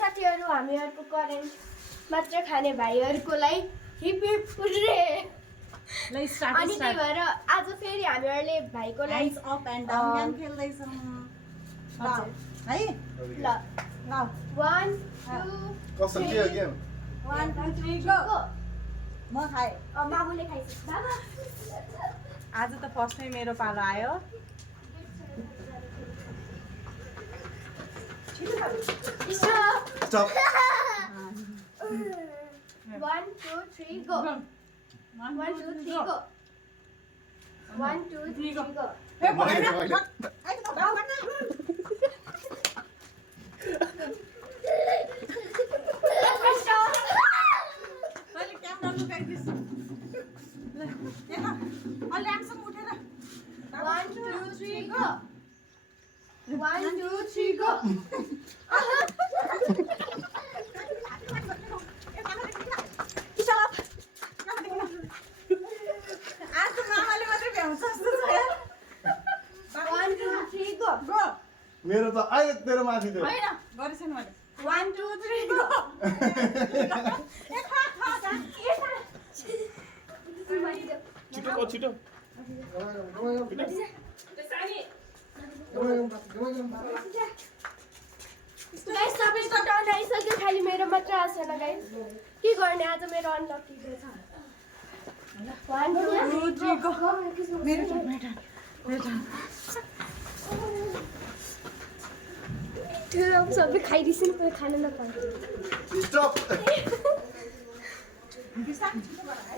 साथीहरू हामीहरूको करेन्ट मात्र खाने भाइहरूकोलाई हिप हिप हुर्रे। ल स्टार्ट अनि त्यही भएर आज फेरि हामीहरूले भाइको लागि अप एन्ड डाउन गेम खेल्दैछौँ ल है ल ल 1 2 कसरी के गेम 1 2 3 गो गो। म खाए बाबुले खाइस बाबा आज त फर्स्टमै मेरो पालो आयो स्टप 1 2 3 गो 1 2 3 गो 1 2 3 गो। ए मैले आइ त डाउन गर्न तैँले क्यामेरा लुकाइदिस् ल हेर अलि आँसम उठेर 1 2 3 गो 1 2 3 गो। आज त मामाले मात्रै भ्याउँछ जस्तो छ 1 2 3 गो गो मेरो त अहिले तेरो माथि थियो होइन गरेछन् मैले 1 2 3 गो। ए खा खा खा छिटो छिटो गाइस सबैको टर्न आइसक्यो खालि मेरो मात्र आएको छैन गाइस के गर्ने आज मेरो अनलकी छ 1 2 3 गो। मेरो टर्न त्यो सबै खाइदिनु कोही खान नपाउँछ स्टप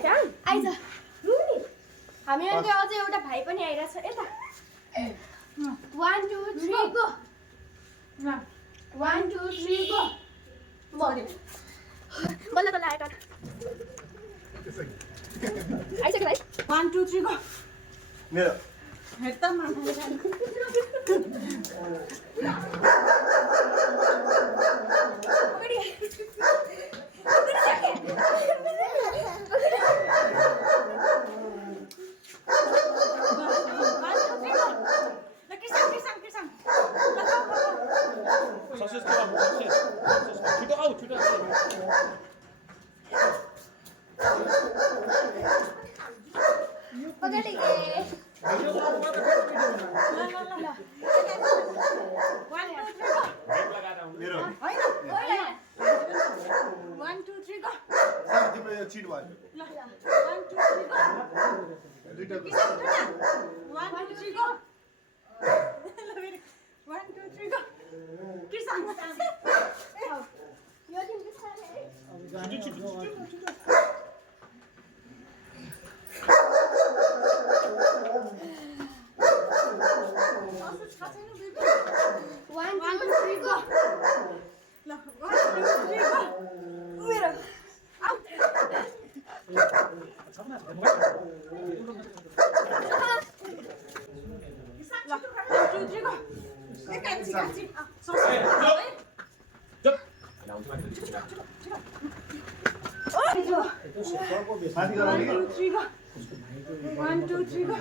कहाँ आइज रुनी हामीहरूको अझै एउटा भाइ पनि आइरहेछ यता 1 2 3 गो 1 2 3 गो। बल्ल बल्ल आयो आइसक्यो भाइ 1 2 3 गो मेरो हेर त मामाले अगाडि मेरो होइन 1 2 3 गो सानो तिम्रो यो चिट भयो ल 1 2 3 गो दुईटा किसान उठ न 1 2 3 गो ल मेरो 1 2 3 गो किसान यो दिन बिस्तारै One, two, three, go. ल 1 2 3 गो मेरो ल 1 2 3 गो ए कान्छी कान्छी माथि गराउने 1 2 3 गो 1 2 3 गो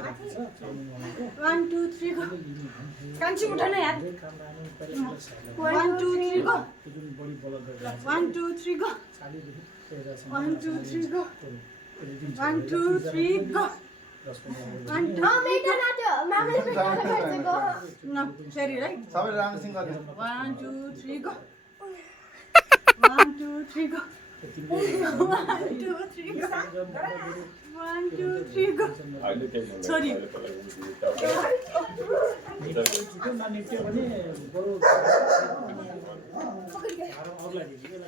1 2 3 गो कान्छी उठ न यार 1 2 3 गो 1 2 3 गो 1 2 3 गो 1 2 3 गो 1 2 मेरो नाच्यो मामाले गरिदिएको न फेरि है सबैले राम्रोसँग गर्ने 1 2 3 गो 1 2 3 गो 1 2 3 गो 1 2 3 गो छोरी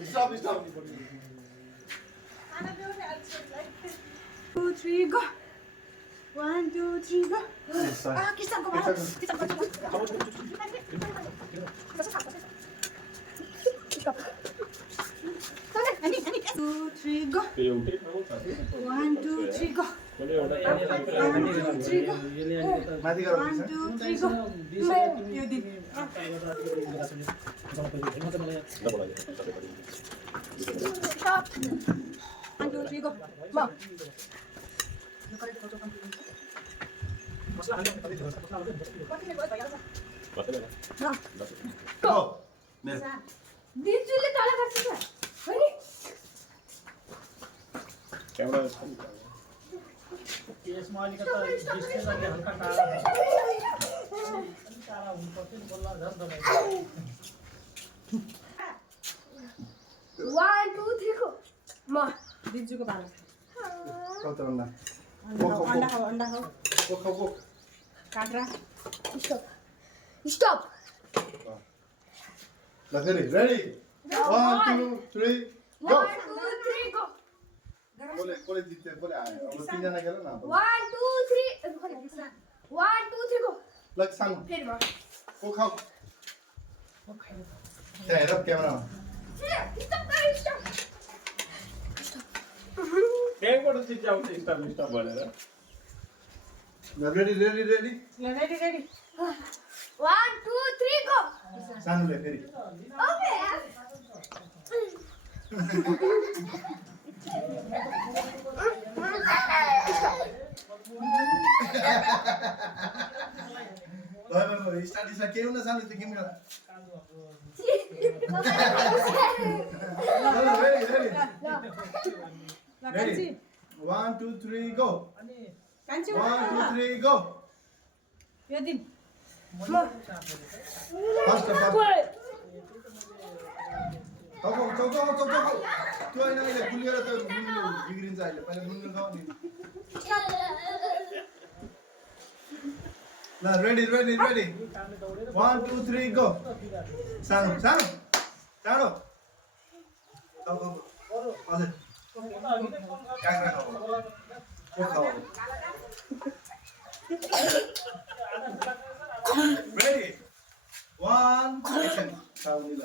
स्टप स्टप 2 3 गो 1 2 3 गो किसानको भाइ अनि 2 3 गो 1 2 3 गो 1 2 3 गो माथि 1 गराउने 2 3 गो यो दिन Stop. 1 2 3 go Mom. Go. मेरो दिजुले तल गर्छ त हो नि क्यामेरा यसमा अलिकति डिस्प्ले लागि हल्का टाढा हुनुपर्छ नि बल्ल झन् तपाईँ 1 2 3 को म दिजुको पालो कता अन्डा अन्डा खाऊ खाऊ काट्रा स्टप ल फेरि रेडी 1 2 3 गो 1 2 3 को कोले जित्यो कोले आयो अब तीनजना खेल न 1 2 3 1 2 3 को ल सानो फेरि म को खाऊ त्यहाँ हेर क्यामेरामा स्टप त्यहीँबाट चाहिँ जाउँछ स्टप भनेर रेडी रेडी रेडी ल रेडी 1 2 3 को सानोले फेरि ओके ल स्टार्ट के हुन सानो त्यो गेम खेला रेडी रेडी ल कान्छी 1 2 3 गो कान्छी 1 2 3 गो यो दिन फर्स्ट अफ त्यो होइन अहिले गुलिएर त बिग्रिन्छ अहिले पहिला गुलिनु खाऊ नि ल रेडी रेडी रेडी 1 2 3 गो सानो सानो चाँडो हजुर काँक्रा खाऊ रेडी 1 एक्सन खाऊ नि ल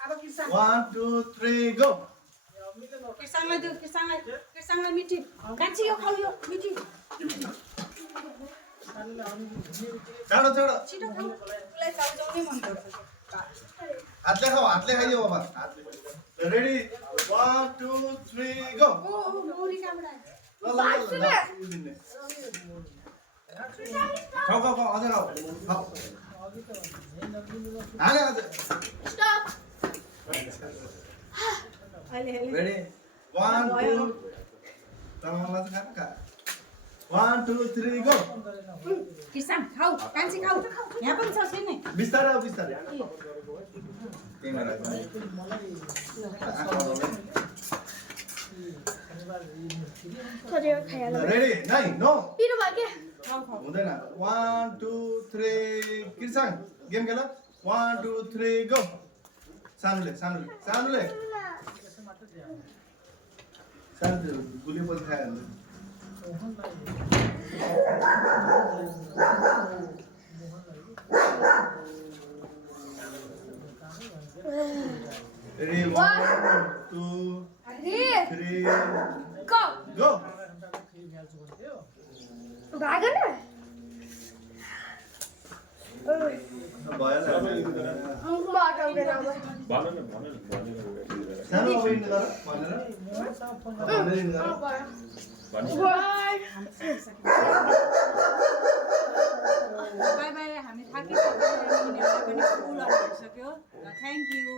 अब किसान 1 2 3 गो किसानलाई दियो किसानलाई मिठी कान्छी यो खाऊ यो मिठी चाँडो चाँडो छिटो खाऊ उसलाई चाउचाउ नै मन पर्छ हातले खाइदियो बाबा हातले रेडी 1 2 3 गो ओ मौरी कहाँबाट खाऊ खाऊ खाऊ अझ खाऊ हाले अझ स्टप अहिले रेडी 1 2 तलमाला चाहिँ खा 1 2 3 गो किसान खाऊ कान्छी खाऊ यहाँ पनि छ छैन बिस्तारै आऊ बिस्तारै थोरै खाइहाल्नु रेडी नाइ नो पिरो भयो के खाऊ खाऊ हुँदैन 1 2 3 किर्साङ गेम खेल 1 2 3 गो सानुले सानो गुली पछि खाइहाल्नु रेडी 1 2 3 गो गो भाग न मुखमा अटाउँदैन अब भन न सानो अब इन्ड गर भनेर इन्ड गर बाई बाई हामी थाकिसक्यो यिनीहरूलाई पनि फुलहरू भइसक्यो थ्याङ्क यू